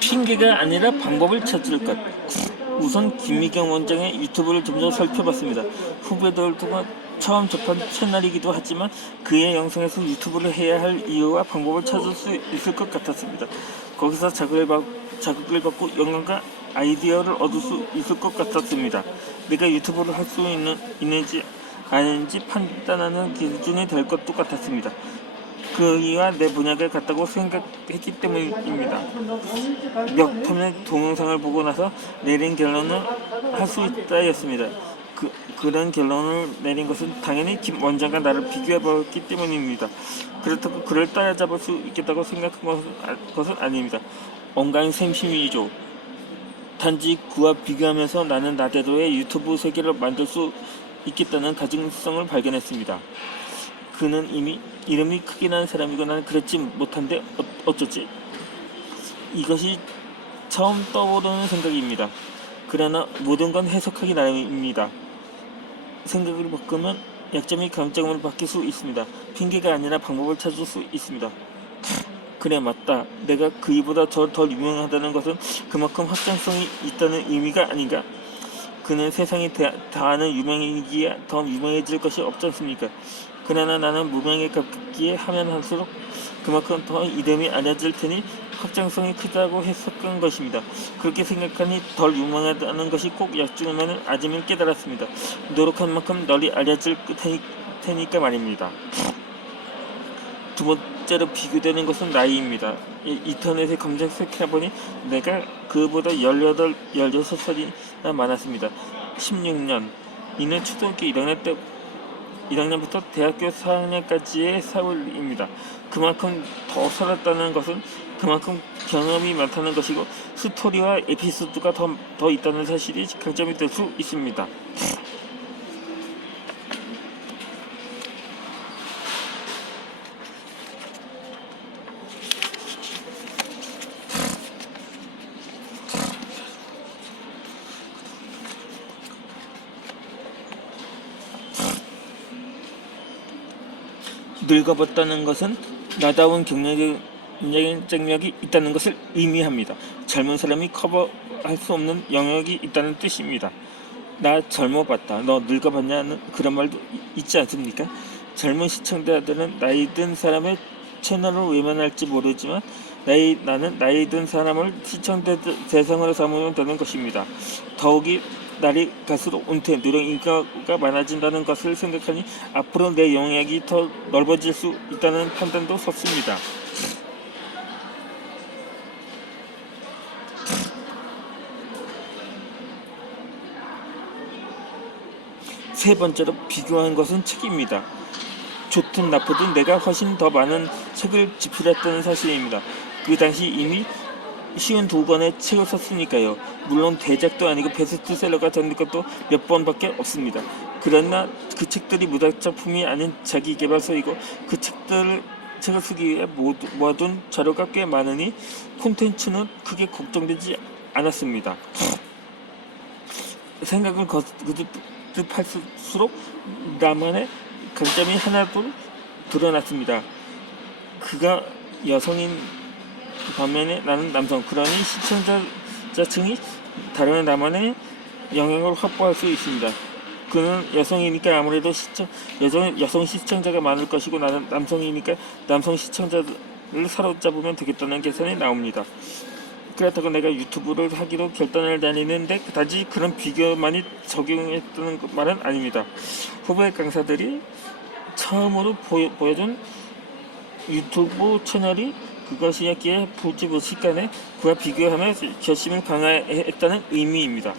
핑계가 아니라 방법을 찾을 것. 우선 김미경 원장의 유튜브를 좀 더 살펴봤습니다. 후배들과 처음 접한 채널이기도 하지만 그의 영상에서 유튜브를 해야 할 이유와 방법을 찾을 수 있을 것 같았습니다. 거기서 자극을 받고 영감과 아이디어를 얻을 수 있을 것 같았습니다. 내가 유튜브를 할 수 있는지 아닌지 판단하는 기준이 될 것도 같았습니다. 그이와 내 분야가 같다고 생각했기 때문입니다. 몇 편의 동영상을 보고 나서 내린 결론은 할 수 있다였습니다. 그런 결론을 내린 것은 당연히 김 원장과 나를 비교해봤기 때문입니다. 그렇다고 그를 따라잡을 수 있겠다고 생각한 것은 아닙니다. 온가인 셈심이죠. 단지 그와 비교하면서 나는 나대로의 유튜브 세계를 만들 수 있겠다는 가능성을 발견했습니다. 그는 이미 이름이 크게 난 사람이고 나는 그렇지 못한데 어쩌지? 이것이 처음 떠오르는 생각입니다. 그러나 모든 건 해석하기 나름입니다. 생각을 바꾸면 약점이 강점으로 바뀔 수 있습니다. 핑계가 아니라 방법을 찾을 수 있습니다. 그래, 맞다. 내가 그이보다 더 유명하다는 것은 그만큼 확장성이 있다는 의미가 아닌가? 그는 세상이 다하는 유명이기에 더 유명해질 것이 없지 않습니까? 그러나 나는 무명에 가깝기에 하면 할수록 그만큼 더 이름이 알려질 테니 확장성이 크다고 해석한 것입니다. 그렇게 생각하니 덜 유명하다는 것이 꼭 약점만은 아님을 깨달았습니다. 노력한 만큼 널리 알려질 테니까 말입니다. 두 번째로 비교되는 것은 나이입니다. 인터넷에 검색해보니 내가 그보다 18, 16살이나 많았습니다. 16년. 이는 초등학교 1학년부터 대학교 4학년까지의 세월입니다. 그만큼 더 살았다는 것은 그만큼 경험이 많다는 것이고 스토리와 에피소드가 더 있다는 사실이 강점이 될 수 있습니다. 늙어봤다는 것은 나다운 경쟁력이 있다는 것을 의미합니다. 젊은 사람이 커버할 수 없는 영역이 있다는 뜻입니다. 나 젊어봤다, 너 늙어봤냐는 그런 말도 있지 않습니까? 젊은 시청자들은 나이 든 사람의 채널을 외면할지 모르지만 나는 나이 든 사람을 시청 대상으로 삼으면 되는 것입니다. 더욱이 날이 갈수록 은퇴, 누령 인가가 많아진다는 것을 생각하니 앞으로 내 영역이 더 넓어질 수 있다는 판단도 섰습니다. 세 번째로 비교한 것은 책입니다. 좋든 나쁘든 내가 훨씬 더 많은 책을 집필했다는 사실입니다. 그 당시 이미 52권의 책을 썼으니까요. 물론 대작도 아니고 베스트셀러가 된 것도 몇 번밖에 없습니다. 그러나 그 책들이 무작작품이 아닌 자기개발서이고 그 책을 쓰기 위해 모아둔 자료가 꽤 많으니 콘텐츠는 크게 걱정되지 않았습니다. 생각을 거듭할수록 나만의 강점이 하나도 드러났습니다. 그가 여성인 반면에 나는 남성. 그러니 시청자층이 다른 나만의 영향을 확보할 수 있습니다. 그는 여성이니까 아무래도 여성 시청자가 많을 것이고 나는 남성이니까 남성 시청자를 사로잡으면 되겠다는 계산이 나옵니다. 그렇다고 내가 유튜브를 하기로 결단을 내리는데 단지 그런 비교만이 적용했다는 말은 아닙니다. 후배 강사들이 처음으로 보여준 유튜브 채널이 그것이었기에 부지부식간에 그와 비교하며 결심을 강화했다는 의미입니다.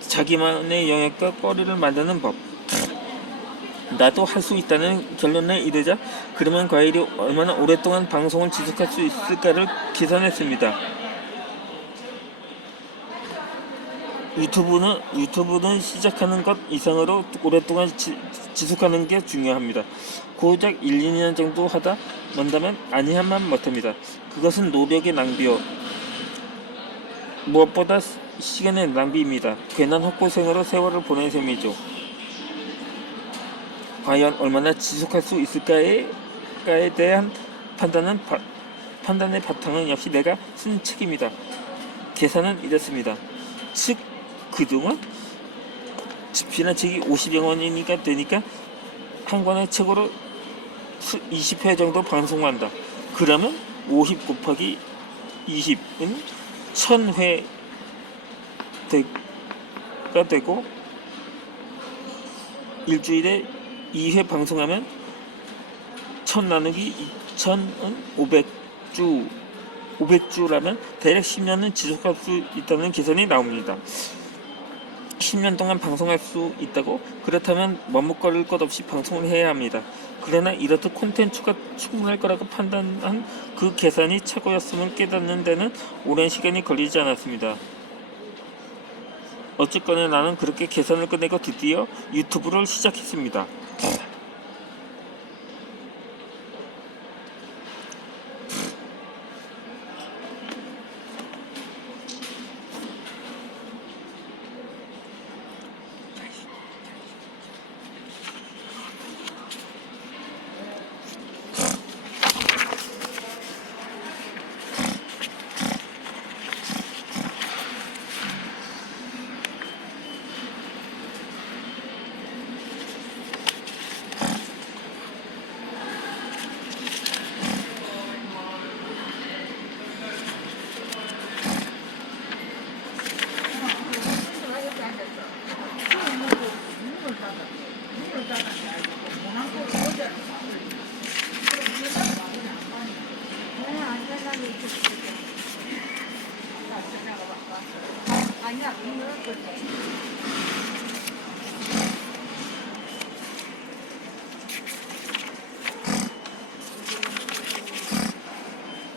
자기만의 영역과 거리를 만드는 법. 나도 할 수 있다는 결론에 이르자 그러면 과일이 얼마나 오랫동안 방송을 지속할 수 있을까를 계산했습니다. 유튜브는 시작하는 것 이상으로 오랫동안 지속하는 게 중요합니다. 고작 1, 2년 정도 하다 만다면 아니하면 못합니다. 그것은 노력의 낭비요. 무엇보다 시간의 낭비입니다. 괜한 헛고생으로 세월을 보낸 셈이죠. 과연 얼마나 지속할 수 있을까에 될까에 대한 판단의 바탕은 역시 내가 쓴 책입니다. 계산은 이랬습니다. 즉 그동안 집이나 책이 50여 원이니까 되니까 한 권의 책으로 20회 정도 방송한다. 그러면 50 곱하기 20은 1000회가 되고 일주일에 2회 방송하면 1000 나누기 2000은 500주라면 대략 10년은 지속할 수 있다는 계산이 나옵니다. 10년 동안 방송할 수 있다고? 그렇다면 머뭇거릴 것 없이 방송을 해야 합니다. 그러나 이렇듯 콘텐츠가 충분할 거라고 판단한 그 계산이 착오였음을 깨닫는 데는 오랜 시간이 걸리지 않았습니다. 어쨌거나 나는 그렇게 계산을 끝내고 드디어 유튜브를 시작했습니다.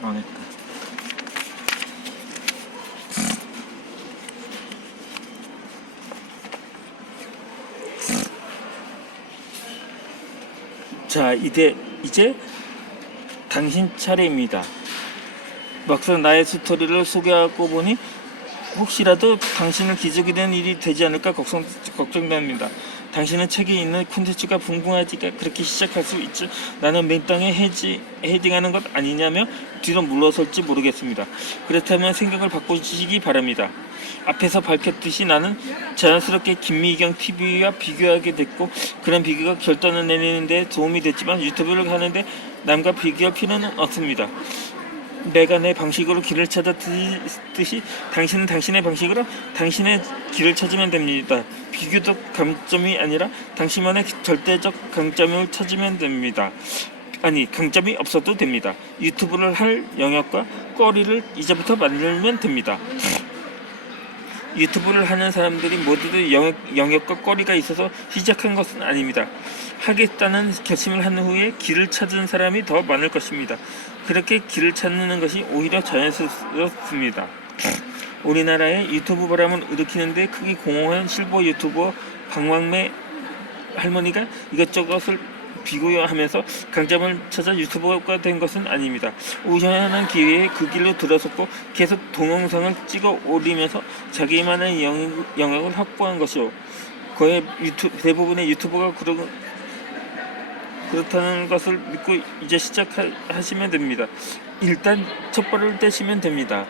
망했다. 자, 이제 당신 차례입니다. 막상 나의 스토리를 소개하고 보니 혹시라도 당신을 기적이 되는 일이 되지 않을까 걱정됩니다. 당신은 책에 있는 콘텐츠가 궁금하지가 그렇게 시작할 수 있지. 나는 맨땅에 헤딩하는 것 아니냐며 뒤로 물러설지 모르겠습니다. 그렇다면 생각을 바꾸시기 바랍니다. 앞에서 밝혔듯이 나는 자연스럽게 김미경 TV와 비교하게 됐고 그런 비교가 결단을 내리는 데 도움이 됐지만 유튜브를 하는데 남과 비교할 필요는 없습니다. 내가 내 방식으로 길을 찾았듯이 당신은 당신의 방식으로 당신의 길을 찾으면 됩니다. 비교적 강점이 아니라 당신만의 절대적 강점을 찾으면 됩니다. 아니, 강점이 없어도 됩니다. 유튜브를 할 영역과 거리를 이제부터 만들면 됩니다. 유튜브를 하는 사람들이 모두 영역과 거리가 있어서 시작한 것은 아닙니다. 하겠다는 결심을 한 후에 길을 찾은 사람이 더 많을 것입니다. 그렇게 길을 찾는 것이 오히려 자연스럽습니다. 우리나라의 유튜브 바람을 일으키는데 크게 공헌한 실버 유튜버 방망매 할머니가 이것저것을 비교하면서 강점을 찾아 유튜버가 된 것은 아닙니다. 우연한 기회에 그 길로 들어섰고 계속 동영상을 찍어 올리면서 자기만의 영역을 확보한 것이요. 거의 대부분의 유튜버가 그렇다는 것을 믿고 이제 시작하시면 됩니다. 일단 첫 발을 떼시면 됩니다.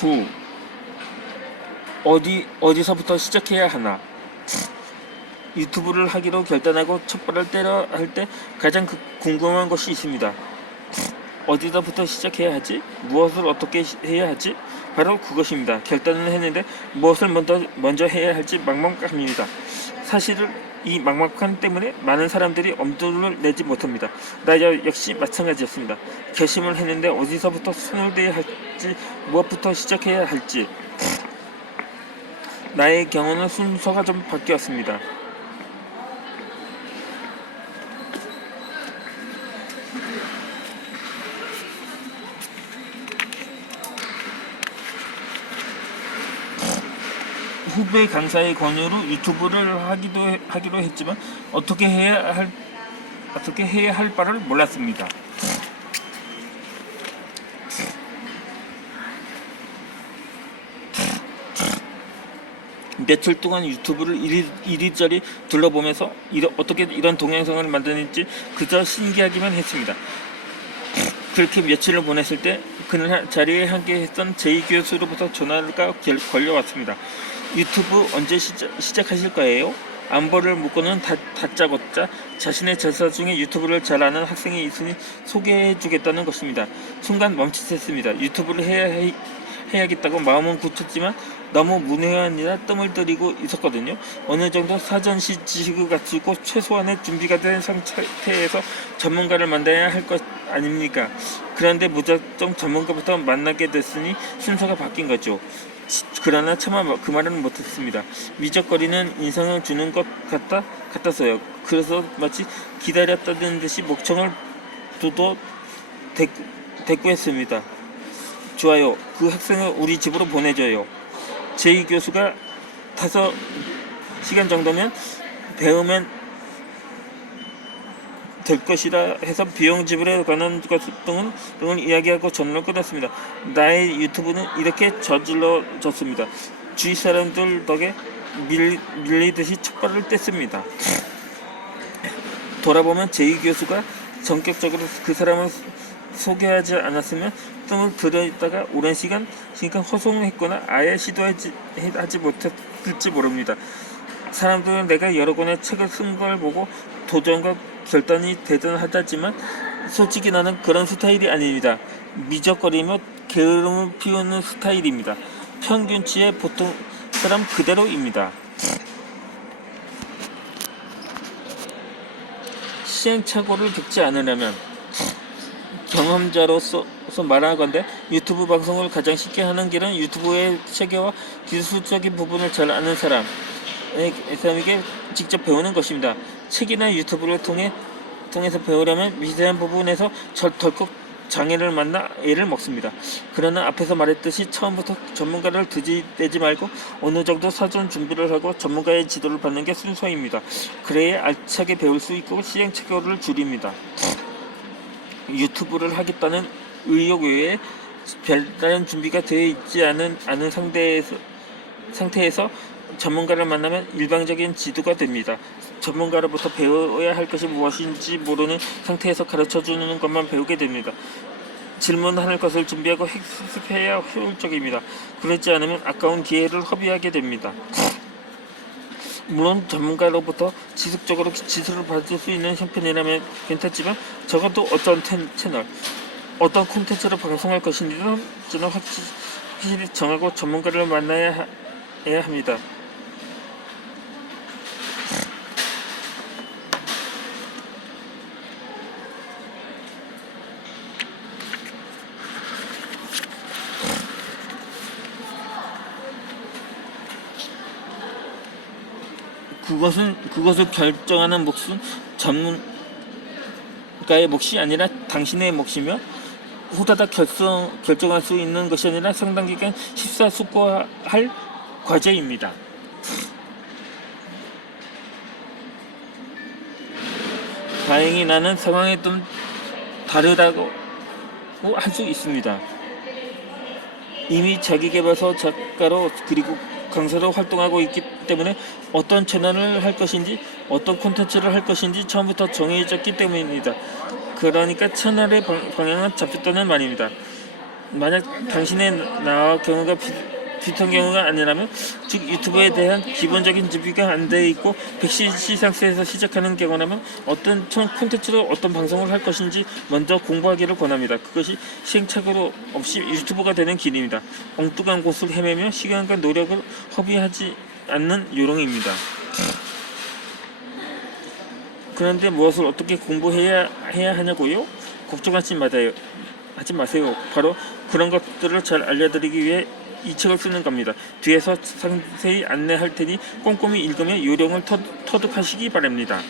9. 어디서부터 시작해야 하나? 유튜브를 하기로 결단하고 첫 발을 떼려 할 때 가장 궁금한 것이 있습니다. 어디서부터 시작해야 하지? 무엇을 어떻게 해야 하지? 바로 그것입니다. 결단을 했는데 무엇을 먼저 해야 할지 막막합니다. 사실은 이 막막함 때문에 많은 사람들이 엄두를 내지 못합니다. 나 역시 마찬가지였습니다. 결심을 했는데 어디서부터 손을 대야 할지, 무엇부터 시작해야 할지. 나의 경우는 순서가 좀 바뀌었습니다. 후배 강사의 권유로 유튜브를 하기로 했지만 어떻게 해야 할 바를 몰랐습니다. 며칠 동안 유튜브를 이리저리 둘러보면서 어떻게 이런 동영상을 만드는지 그저 신기하기만 했습니다. 그렇게 며칠을 보냈을 때 그날 자리에 함께했던 제이 교수로부터 전화가 걸려왔습니다. 유튜브 언제 시작하실 거예요? 안보를 묻고는 다짜고짜 자신의 절사 중에 유튜브를 잘 아는 학생이 있으니 소개해주겠다는 것입니다. 순간 멈칫했습니다. 유튜브를 해야겠다고 마음은 굳혔지만 너무 문외한이라 뜸을 들이고 있었거든요. 어느 정도 사전 지식을 갖추고 최소한의 준비가 된 상태에서 전문가를 만나야 할 것 아닙니까? 그런데 무작정 전문가부터 만나게 됐으니 순서가 바뀐 거죠. 그러나 차마 그 말은 못했습니다. 미적거리는 인상을 주는 것 같았어요. 그래서 마치 기다렸다는 듯이 목청을 두도 대꾸했습니다. 좋아요. 그 학생을 우리 집으로 보내줘요. 제이 교수가 5시간 정도면 배우면 될 것이라 해서 비용 지불에 관한 것 등은 이야기하고 전화를 끊었습니다. 나의 유튜브는 이렇게 저질러졌습니다. 주위 사람들 덕에 밀리듯이 촉발을 뗐습니다. 돌아보면 제이 교수가 전격적으로 그 사람을 소개하지 않았으면 뜸을 들여있다가 오랜 시간 허송했거나 아예 시도하지 못했을지 모릅니다. 사람들은 내가 여러 권의 책을 쓴 걸 보고 도전과 결단이 대단하다지만 솔직히 나는 그런 스타일이 아닙니다. 미적거리며 게으름을 피우는 스타일입니다. 평균치의 보통 사람 그대로입니다. 시행착오를 겪지 않으려면 경험자로서 말하건대 유튜브 방송을 가장 쉽게 하는 길은 유튜브의 체계와 기술적인 부분을 잘 아는 사람에게 직접 배우는 것입니다. 책이나 유튜브를 통해서 배우려면 미세한 부분에서 덜컥 장애를 만나 애를 먹습니다. 그러나 앞에서 말했듯이 처음부터 전문가를 들이대지 말고 어느 정도 사전 준비를 하고 전문가의 지도를 받는 게 순서입니다. 그래야 알차게 배울 수 있고 시행착오를 줄입니다. 유튜브를 하겠다는 의욕 외에 별다른 준비가 되어 있지 않은 상태에서 전문가를 만나면 일방적인 지도가 됩니다. 전문가로부터 배워야 할 것이 무엇인지 모르는 상태에서 가르쳐주는 것만 배우게 됩니다. 질문할 것을 준비하고 학습해야 효율적입니다. 그렇지 않으면 아까운 기회를 허비하게 됩니다. 물론 전문가로부터 지속적으로 지수를 받을 수 있는 형편이라면 괜찮지만 적어도 어떤 채널, 어떤 콘텐츠를 방송할 것인지는 확실히 정하고 전문가를 만나야 합니다. 그것을 결정하는 몫은 전문가의 몫이 아니라 당신의 몫이며 후다닥 결정할 수 있는 것이 아니라 상당 기간 심사숙고할 과제입니다. 다행히 나는 상황에 좀 다르다고 할 수 있습니다. 이미 자기계발서 작가로 그리고 강사로 활동하고 있기 때문에 어떤 채널을 할 것인지 어떤 콘텐츠를 할 것인지 처음부터 정해졌기 때문입니다. 그러니까 채널의 방향은 잡혔다는 말입니다. 만약 당신의 나와 경우가 비슷한 경우가 아니라면, 즉 유튜브에 대한 기본적인 준비가 안 돼 있고 100cc 상태에서 시작하는 경우라면 어떤 콘텐츠로 어떤 방송을 할 것인지 먼저 공부하기를 권합니다. 그것이 시행착오로 없이 유튜브가 되는 길입니다. 엉뚱한 곳을 헤매며 시간과 노력을 허비하지 않는 요령입니다. 그런데 무엇을 어떻게 공부해야 하냐고요? 걱정하지 마세요. 바로 그런 것들을 잘 알려드리기 위해 이 책을 쓰는 겁니다. 뒤에서 상세히 안내할 테니 꼼꼼히 읽으며 요령을 터득하시기 바랍니다.